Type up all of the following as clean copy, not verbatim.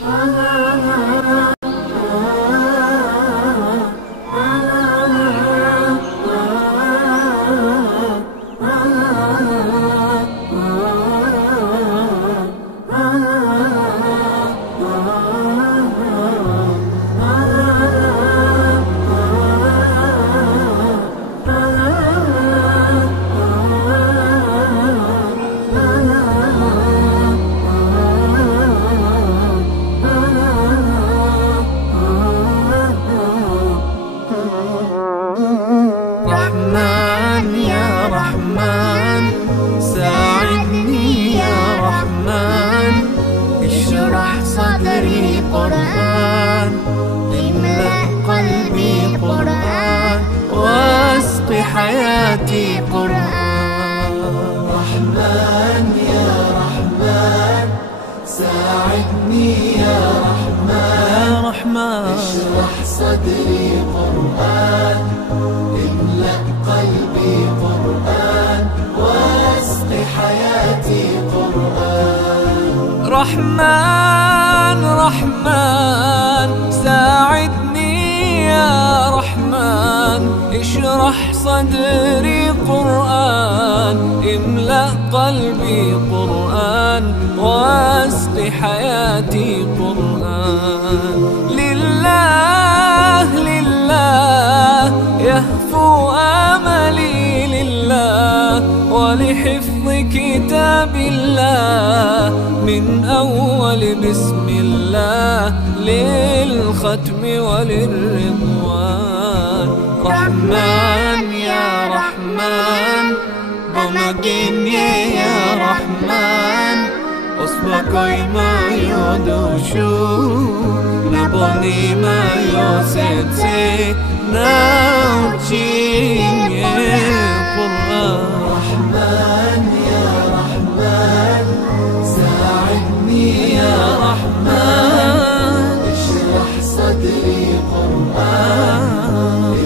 رحمن يا رحمن ساعدني يا رحمن، اشرح صدري قرآن، املأ قلبي قرآن، واسق حياتي قرآن. رحمن يا رحمن ساعدني يا رحمن، اشرح صدري قرآن، املأ قلبي قرآن، واسق حياتي قرآن. رحمن رحمن ساعدني يا رحمن، اشرح صدري قرآن، املأ قلبي قرآن، واسق حياتي قرآن. لله لله يهفو آملي لله، ولحفظ كتاب الله من أول بسم الله للختم وللرضوان. رحمن يا رحمن بمجيني يا رحمن، أصبحي ما يدوشو نبني ما يوسيتي ناوتشي قرآن. رحمن يا رحمن ساعدني يا رحمن، اشرح صدري قرآن،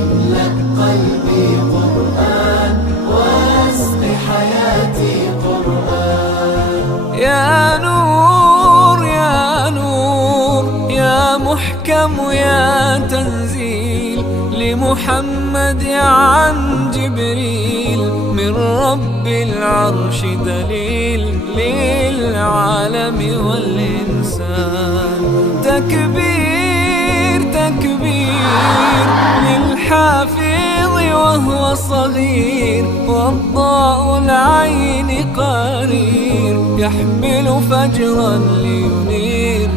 املأ قلبي قرآن، واسق حياتي قرآن. يا نور يا نور يا محكم يا تنزيل لمحمد عن جبريل، من رب العرش دليل للعالم والإنسان. تكبير تكبير للحافظ وهو صغير، والضاء العين قرير، يحمل فجرا لينير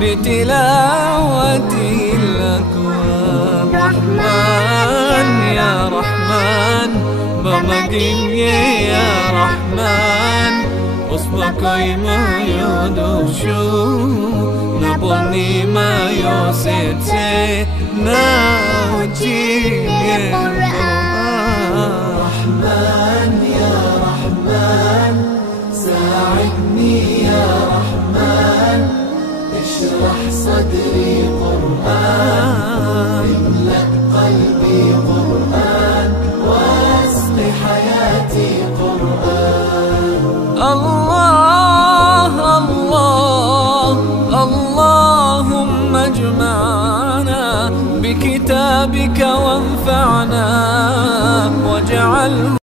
بتلاوته الأكوان. رحمن يا رحمن بمجيني يا رحمن، أصبحي ما يدوشو نبني ما يوسيتي ناوتي قرآن. رحمن يا رحمن ساعدني يا رحمن، اشرح صدري قرآن، املأ قلبي قرآن، واسق حياتي قرآن. الله الله اللهم اجمعنا بكتابك وانفعنا، واجعله